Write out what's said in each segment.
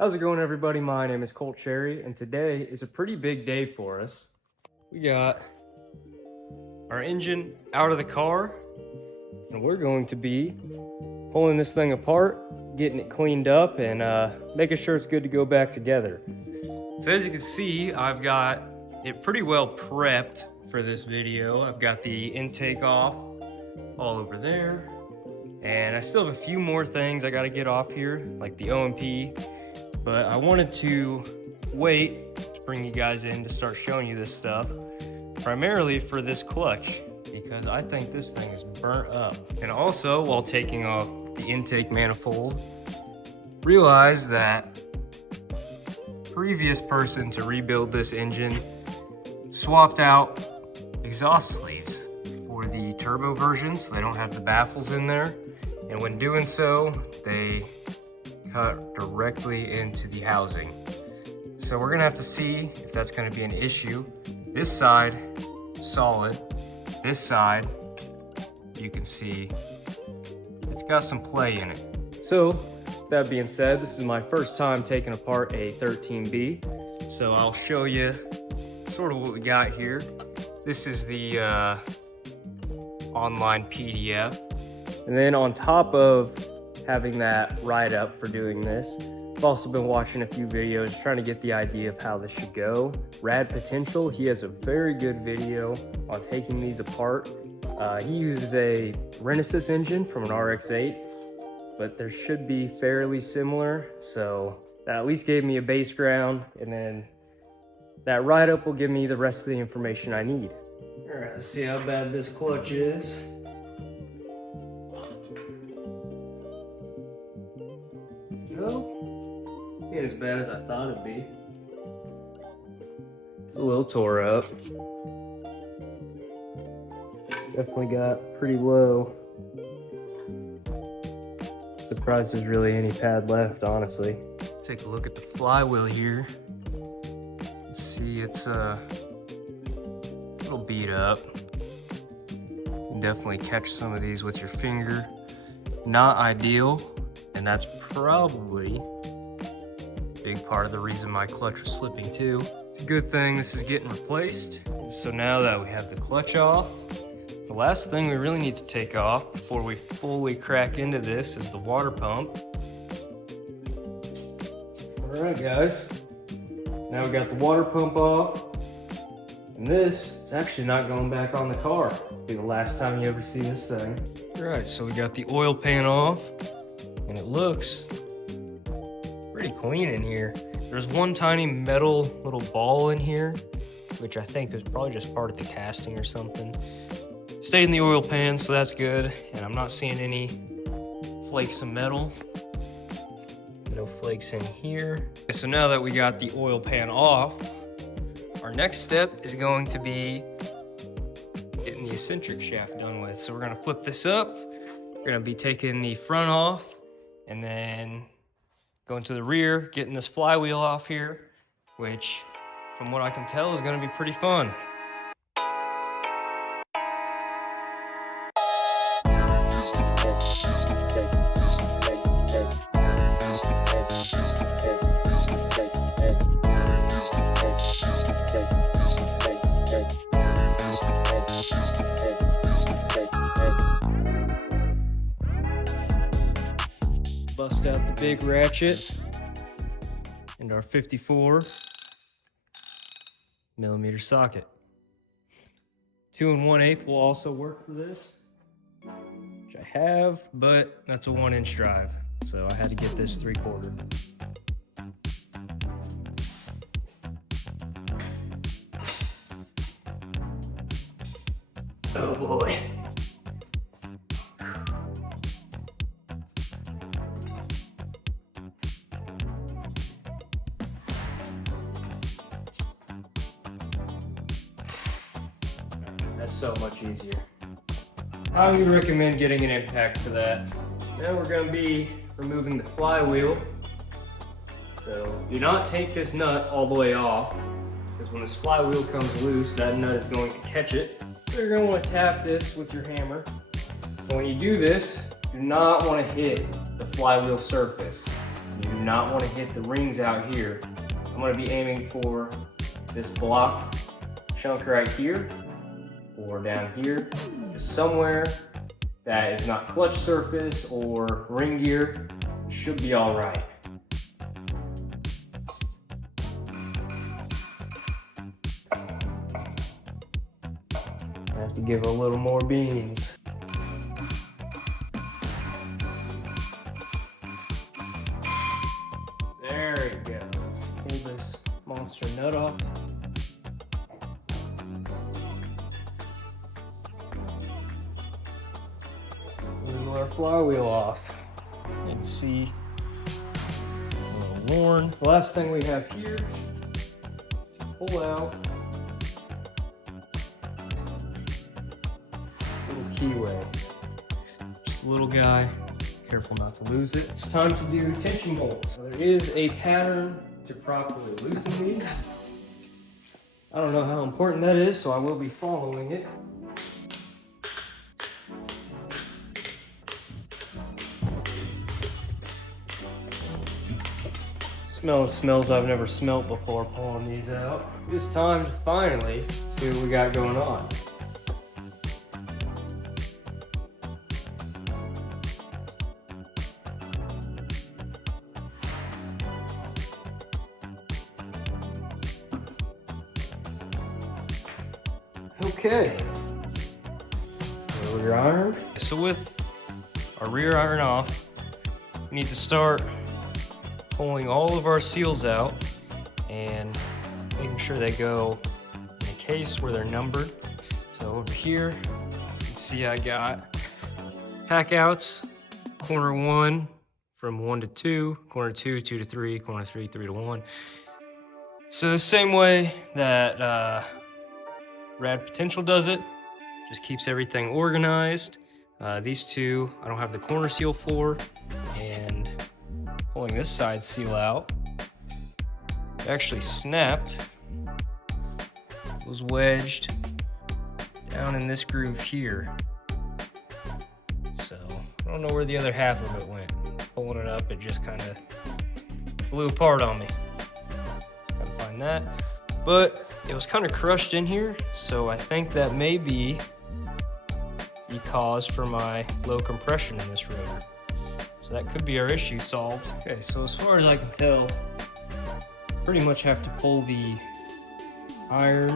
How's it going, everybody? My name is Colt Cherry, and today is a pretty big day for us. We got our engine out of the car, and we're going to be pulling this thing apart, getting it cleaned up, and making sure it's good to go back together. So as you can see, I've got it pretty well prepped for this video. I've got the intake off all over there, and I still have a few more things I got to get off here, like the OMP. But I wanted to wait to bring you guys in to start showing you this stuff, primarily for this clutch, because I think this thing is burnt up. And also, while taking off the intake manifold, realized that previous person to rebuild this engine swapped out exhaust sleeves for the turbo version, so they don't have the baffles in there. And when doing so, they cut directly into the housing. So we're gonna have to see if that's gonna be an issue. This side, solid. This side, you can see it's got some play in it. So that being said, this is my first time taking apart a 13B. So I'll show you sort of what we got here. This is the online PDF. And then on top of having that write-up for doing this, I've also been watching a few videos trying to get the idea of how this should go. Rad Potential, he has a very good video on taking these apart. He uses a Renesis engine from an RX-8, but there should be fairly similar, so that at least gave me a base ground, and then that write-up will give me the rest of the information I need. All right, let's see how bad this clutch is. No, ain't as bad as I thought it'd be. It's a little tore up. Definitely got pretty low. Surprised there's really any pad left, honestly. Take a look at the flywheel here. Let's see, it's a little beat up. You can definitely catch some of these with your finger. Not ideal. And that's probably a big part of the reason my clutch was slipping too. It's a good thing this is getting replaced. So now that we have the clutch off, the last thing we really need to take off before we fully crack into this is the water pump. All right, guys. Now we got the water pump off. And this is actually not going back on the car. It'll be the last time you ever see this thing. All right, so we got the oil pan off. And it looks pretty clean in here. There's one tiny metal little ball in here, which I think is probably just part of the casting or something. Stayed in the oil pan, so that's good. And I'm not seeing any flakes of metal. No flakes in here. So now that we got the oil pan off, our next step is going to be getting the eccentric shaft done with. So we're gonna flip this up. We're gonna be taking the front off, and then going to the rear, getting this flywheel off here, which from what I can tell is gonna be pretty fun. Bust out the big ratchet and our 54 millimeter socket. 2 1/8 will also work for this, which I have, but that's a 1-inch drive, so I had to get this 3/4. Oh boy. That's so much easier. I would recommend getting an impact for that. Now we're going to be removing the flywheel. So do not take this nut all the way off, because when this flywheel comes loose, that nut is going to catch it. So you're going to want to tap this with your hammer. So when you do this, do not want to hit the flywheel surface. You do not want to hit the rings out here. I'm going to be aiming for this block chunk right here or down here, just somewhere that is not clutch surface or ring gear. Should be all right. I have to give it a little more beans. There it goes. Pull this monster nut off. Move our flywheel off. You can see a little worn. The last thing we have here is to pull out this little keyway. Just a little guy. Careful not to lose it. It's time to do tension bolts. So there is a pattern to properly loosen these. I don't know how important that is, so I will be following it. Smelling smells I've never smelt before pulling these out. It's time to finally see what we got going on. Okay, rear iron. So with our rear iron off, we need to start pulling all of our seals out and making sure they go in a case where they're numbered. So over here, you can see I got pack outs, corner 1 from 1 to 2, corner 2, 2 to 3, corner 3, 3 to 1. So the same way that Rad Potential does it, just keeps everything organized. These two, I don't have the corner seal for, and pulling this side seal out, it actually snapped, was wedged down in this groove here. So I don't know where the other half of it went. Pulling it up, it just kind of blew apart on me. Gotta find that. But it was kind of crushed in here, so I think that may be the cause for my low compression in this rotor. So that could be our issue solved. Okay, so as far as I can tell, pretty much have to pull the iron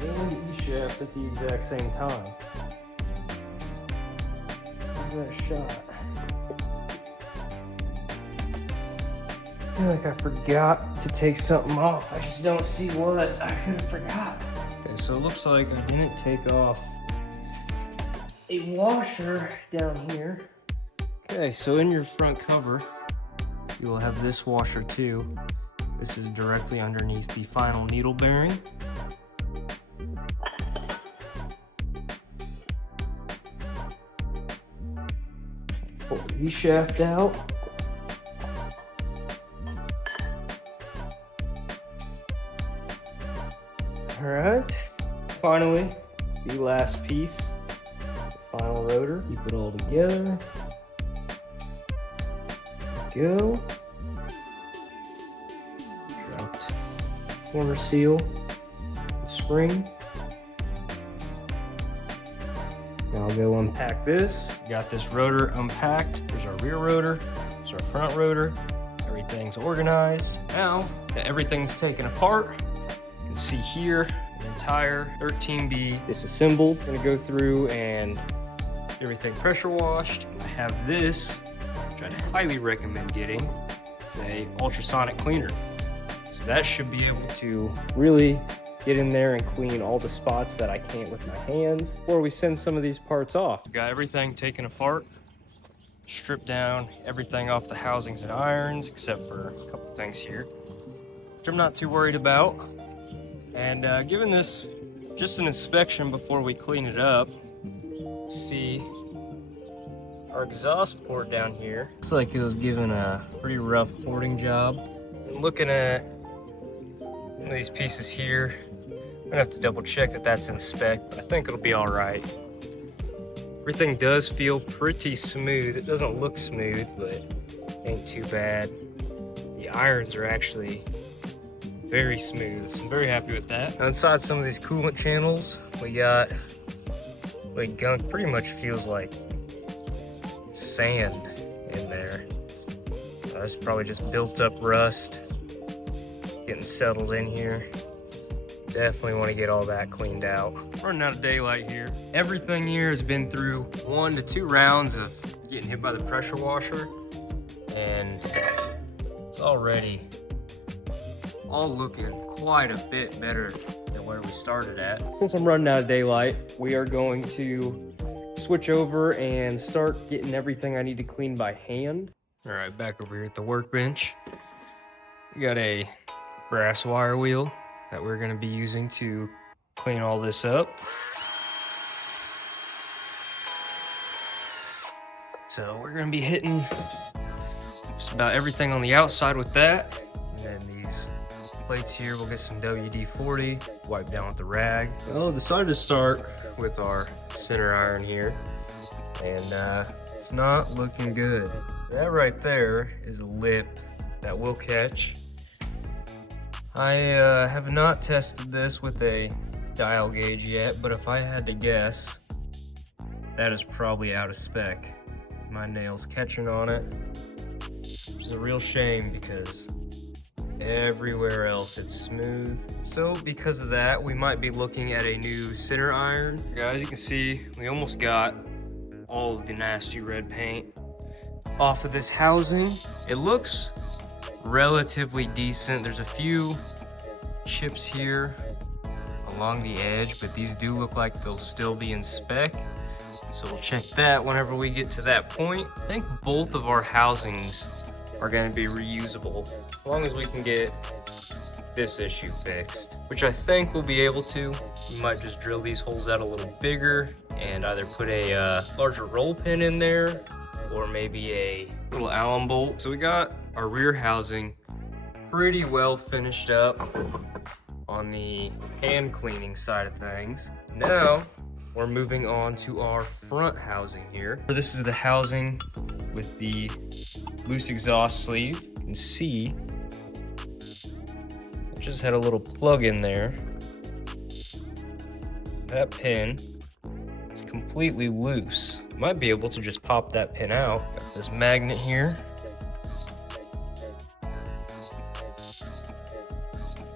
and the E-shaft at the exact same time. Give that a shot. I feel like I forgot to take something off. I just don't see what I could have forgot. Okay, so it looks like I didn't take off a washer down here. Okay, so in your front cover, you will have this washer too. This is directly underneath the final needle bearing. Pull the E-shaft out. All right, finally, the last piece, the final rotor. Keep it all together. Go. Dropped corner seal, the spring. Now I'll go unpack this. Got this rotor unpacked. There's our rear rotor, there's our front rotor. Everything's organized. Now that everything's taken apart, you can see here an entire 13B disassembled. I'm gonna go through and get everything pressure washed. I have this, which I'd highly recommend getting. It's a ultrasonic cleaner. So that should be able to really get in there and clean all the spots that I can't with my hands before we send some of these parts off. Got everything taken apart, stripped down everything off the housings and irons, except for a couple things here, which I'm not too worried about. And given this just an inspection before we clean it up, see our exhaust port down here. Looks like it was given a pretty rough porting job. And looking at one of these pieces here, I'm gonna have to double check that that's in spec, but I think it'll be all right. Everything does feel pretty smooth. It doesn't look smooth, but ain't too bad. The irons are actually very smooth, so I'm very happy with that. Now inside some of these coolant channels, we got like gunk, pretty much feels like sand in there. It's probably just built up rust getting settled in here. Definitely want to get all that cleaned out. Running out of daylight here. Everything here has been through 1 to 2 rounds of getting hit by the pressure washer, and it's already all looking quite a bit better than where we started at. Since I'm running out of daylight, we are going to switch over and start getting everything I need to clean by hand. All right, back over here at the workbench. We got a brass wire wheel that we're gonna be using to clean all this up. So we're gonna be hitting just about everything on the outside with that. And then these plates here, we'll get some WD-40, wipe down with the rag. Oh, decided to start with our center iron here, and it's not looking good. That right there is a lip that will catch. I have not tested this with a dial gauge yet, but if I had to guess, that is probably out of spec. My nail's catching on it, which is a real shame because everywhere else it's smooth. So because of that, we might be looking at a new center iron. Guys, you can see we almost got all of the nasty red paint off of this housing. It looks relatively decent. There's a few chips here along the edge, but these do look like they'll still be in spec. So we'll check that whenever we get to that point. I think both of our housings are going to be reusable as long as we can get this issue fixed, which I think we'll be able to. We might just drill these holes out a little bigger and either put a larger roll pin in there or maybe a little Allen bolt. So we got our rear housing pretty well finished up on the hand cleaning side of things. Now we're moving on to our front housing here. This is the housing with the loose exhaust sleeve. You can see I just had a little plug in there. That pin is completely loose. Might be able to just pop that pin out. Got this magnet here.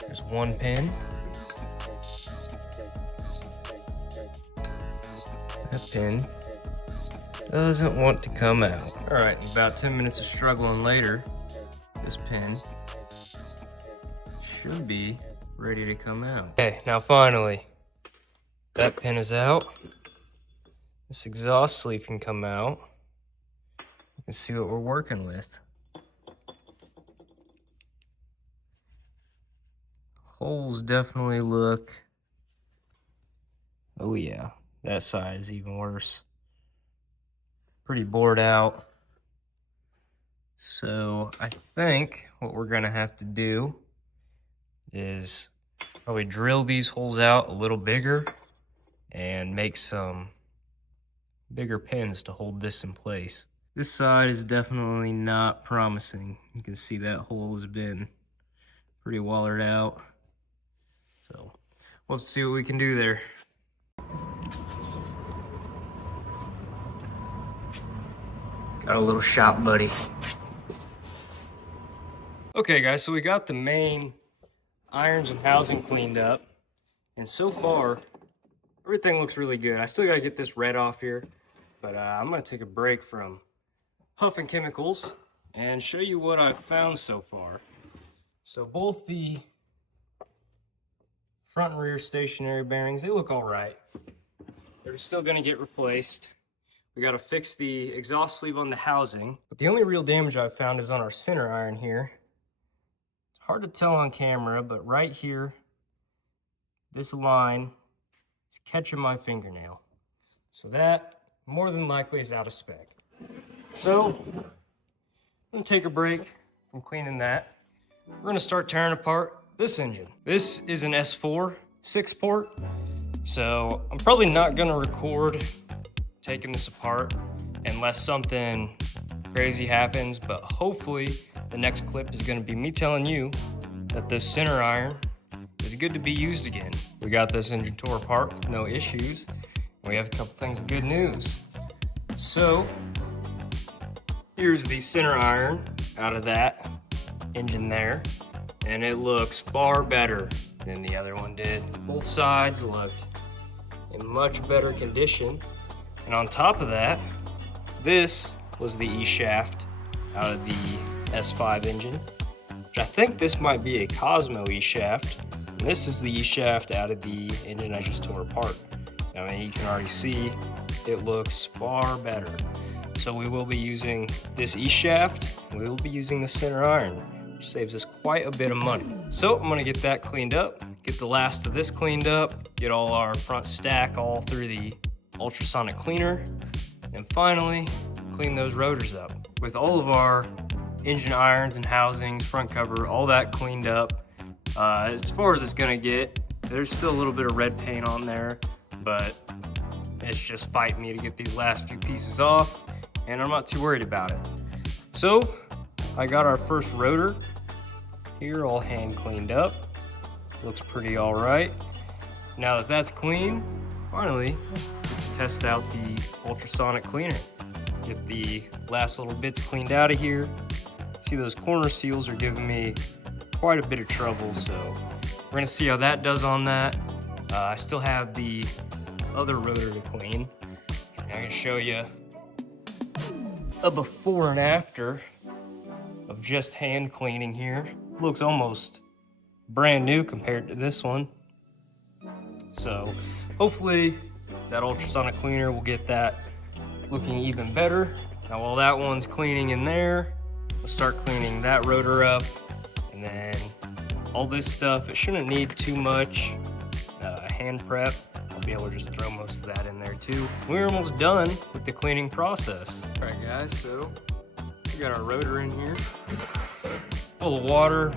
There's one pin. That pin doesn't want to come out. All right, about 10 minutes of struggling later, this pin should be ready to come out. Okay, now finally, that pin is out. This exhaust sleeve can come out. You can see what we're working with. Holes definitely look, oh yeah, that side is even worse. Pretty bored out. So I think what we're gonna have to do is probably drill these holes out a little bigger and make some bigger pins to hold this in place. This side is definitely not promising. You can see that hole has been pretty wallered out. So we'll have to see what we can do there. Got a little shop buddy. Okay guys, so we got the main irons and housing cleaned up, and so far everything looks really good. I still gotta get this red off here, but I'm gonna take a break from Huffing Chemicals and show you what I've found so far. So both the front and rear stationary bearings, they look all right. They're still gonna get replaced. We gotta fix the exhaust sleeve on the housing, but the only real damage I've found is on our center iron here. It's hard to tell on camera, but right here, this line is catching my fingernail. So that more than likely is out of spec. So I'm gonna take a break from cleaning that. We're gonna start tearing apart this engine. This is an S4 6-port, so I'm probably not gonna record taking this apart unless something crazy happens, but hopefully the next clip is going to be me telling you that this center iron is good to be used again. We got this engine tore apart, no issues. We have a couple things of good news. So here's the center iron out of that engine there, and it looks far better than the other one did. Both sides look in much better condition. And on top of that, this was the E-shaft out of the S5 engine, which I think this might be a Cosmo E-shaft. And this is the E-shaft out of the engine I just tore apart. I mean, you can already see it looks far better. So we will be using this E-shaft. We will be using the center iron, which saves us quite a bit of money. So I'm gonna get that cleaned up, get the last of this cleaned up, get all our front stack all through the ultrasonic cleaner, and finally clean those rotors up. With all of our engine irons and housings, front cover, all that cleaned up, as far as it's gonna get, there's still a little bit of red paint on there, but it's just fighting me to get these last few pieces off, and I'm not too worried about it. So I got our first rotor here all hand cleaned up. Looks pretty all right. Now that that's clean, finally let's test out the ultrasonic cleaner. Get the last little bits cleaned out of here. See, those corner seals are giving me quite a bit of trouble, so we're gonna see how that does on that. I still have the other rotor to clean. I'm gonna show you a before and after of just hand cleaning here. Looks almost brand new compared to this one. So hopefully that ultrasonic cleaner will get that looking even better. Now while that one's cleaning in there, we'll start cleaning that rotor up, and then all this stuff, it shouldn't need too much hand prep. I'll be able to just throw most of that in there too. We're almost done with the cleaning process. All right guys, so we got our rotor in here, full of water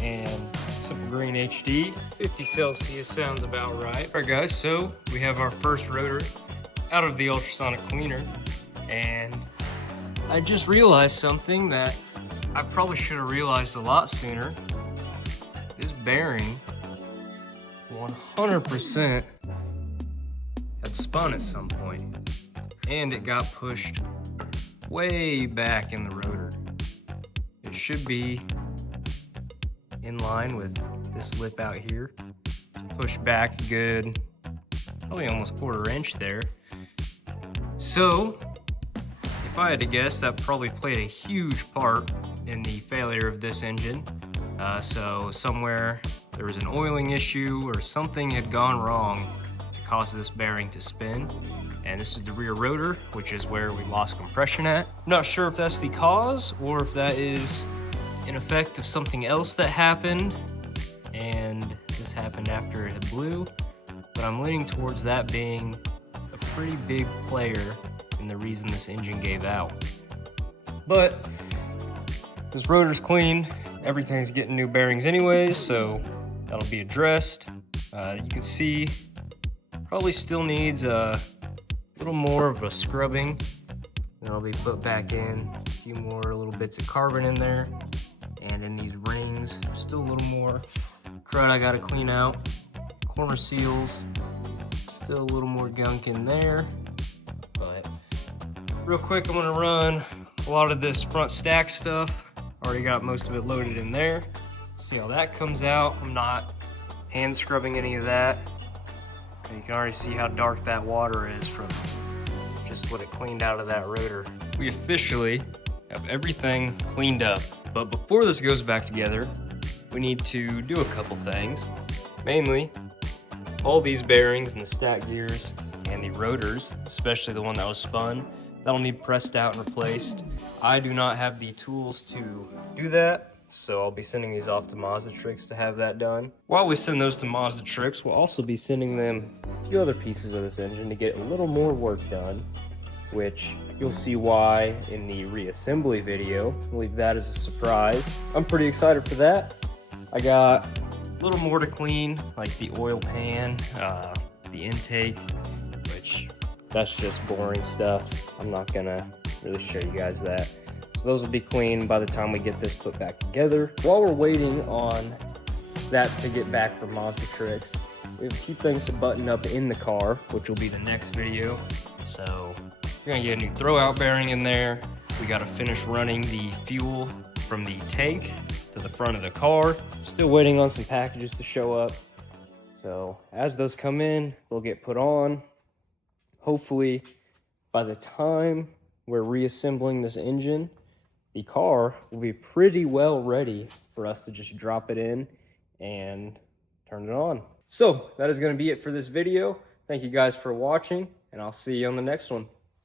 and Simple Green HD. 50 Celsius sounds about right. All right guys, so we have our first rotor out of the ultrasonic cleaner, and I just realized something that I probably should have realized a lot sooner. This bearing 100% had spun at some point, and it got pushed way back in the rotor. It should be in line with this lip out here. Push back a good, probably almost 1/4 inch there. So if I had to guess, that probably played a huge part in the failure of this engine. So somewhere there was an oiling issue or something had gone wrong to cause this bearing to spin. And this is the rear rotor, which is where we lost compression at. I'm not sure if that's the cause or if that is an effect of something else that happened, and this happened after it had blew, but I'm leaning towards that being a pretty big player in the reason this engine gave out. But this rotor's clean, everything's getting new bearings anyways, so that'll be addressed. You can see probably still needs a little more of a scrubbing. Then I'll be put back in a few more little bits of carbon in there, and in these rings still a little more crud I gotta clean out. Corner seals, still a little more gunk in there. But real quick, I'm gonna run a lot of this front stack stuff. Already got most of it loaded in there. See how that comes out. I'm not hand scrubbing any of that. And you can already see how dark that water is from just what it cleaned out of that rotor. We officially have everything cleaned up. But before this goes back together, we need to do a couple things. Mainly, all these bearings and the stack gears and the rotors, especially the one that was spun, that'll need pressed out and replaced. I do not have the tools to do that, so I'll be sending these off to Mazda-Trix to have that done. While we send those to Mazda-Trix, we'll also be sending them a few other pieces of this engine to get a little more work done, which you'll see why in the reassembly video. I'll leave that as a surprise. I'm pretty excited for that. I got a little more to clean, like the oil pan, the intake, which that's just boring stuff. I'm not gonna really show you guys that. So those will be clean by the time we get this put back together. While we're waiting on that to get back from Mazda Tricks, we have a few things to button up in the car, which will be the next video. So we're gonna get a new throwout bearing in there. We gotta finish running the fuel from the tank to the front of the car. Still waiting on some packages to show up. So as those come in, they'll get put on. Hopefully by the time we're reassembling this engine, the car will be pretty well ready for us to just drop it in and turn it on. So that is going to be it for this video. Thank you guys for watching, and I'll see you on the next one.